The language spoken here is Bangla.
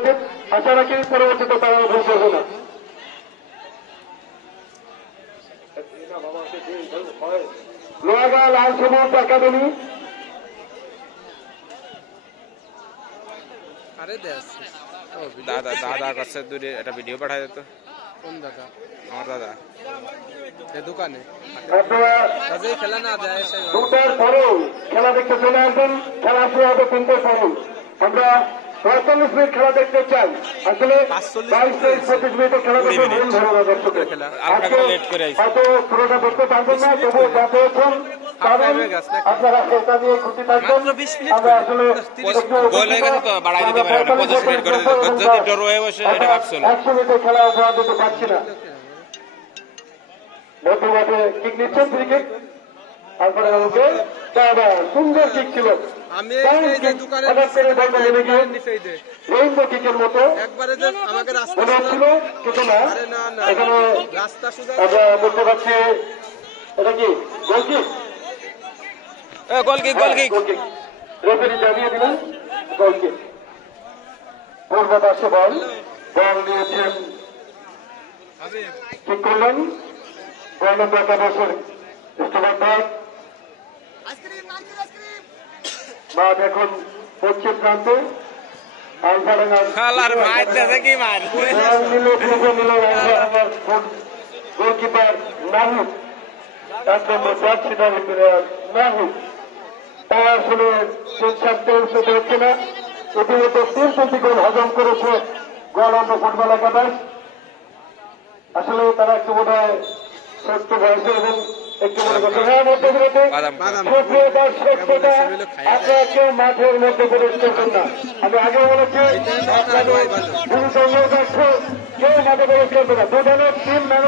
উচিত। আশা রাখি পরবর্তীতে তারা ভুল করবে না। লোহাগা লাল সবুজ একাডেমি দাদা দাদা কাছে দূরে একটা ভিডিও পাঠায় দিত। কোন দাদা? আমার দাদা দোকানে আপনারা খেলা না যায় 2টার পরেও খেলা দেখতে চলে আসবেন। খেলা শুরু হবে 3টার পরেও। আমরা 45 মিনিট খেলা দেখতে চাই। আসলে 22-25 মিনিটে খেলা দেখতে মন ধরে না দর্শকের। আজকে হয়তো পুরোটা দেখতে পারবেন না, তবুও যা পেয়েছেন পাবেন। আপনারা সেটা নিয়ে খুশি থাকবেন। আমরা আসলে গোল হয়ে গেছে তো বাড়াই দিতে পারে না, 25 মিনিট করে দিতে। যদি ড্র হয়ে বসে এটা ভাবছিল 100 মিনিটে খেলা উপহার দিতে পারছি না। মধ্যমাঠে কিক নিচ্ছেন, ফ্রি কিক। তারপরে আমাকে দাদা সুন্দর কিক ছিল। আমি রেইনবো কিকের মতো একবারে যে আমাকে রাস্তা মনে হচ্ছিল, কিন্তু না। এখানে রাস্তা সুদা আমরা বলতে পারছি এটা কি গোল কিক। গোল কিক গোল কিক। রেফারি জানিয়ে দিলেন গোল কিক। পূর্ব পাশে বল নিয়েছেন, ঠিক করলেন গণতন্ত্র একাদশের ইস্তেমাবাদ। মাঠ এখন পশ্চিম প্রান্তে খেলার মার দেশে কি মার গোলকিপার নাহিদ, 1 নম্বর জার্সি ধারী প্লেয়ার নাহিদ। তারা আসলে সারতে হচ্ছে না। ইতিমধ্যে 3টি গোল হজম করেছে গণতন্ত্র ফুটবল একাদশ। আসলে তারা একটু বোধ হয় ছোট্ট বয়সে এবং একটু মনে করছে মাঠের মধ্যে প্রবেশ করছেন না। আমি আগে বলেছি কেউ মাঠে প্রবেশ করবে না। 2 দলের 3 ম্যান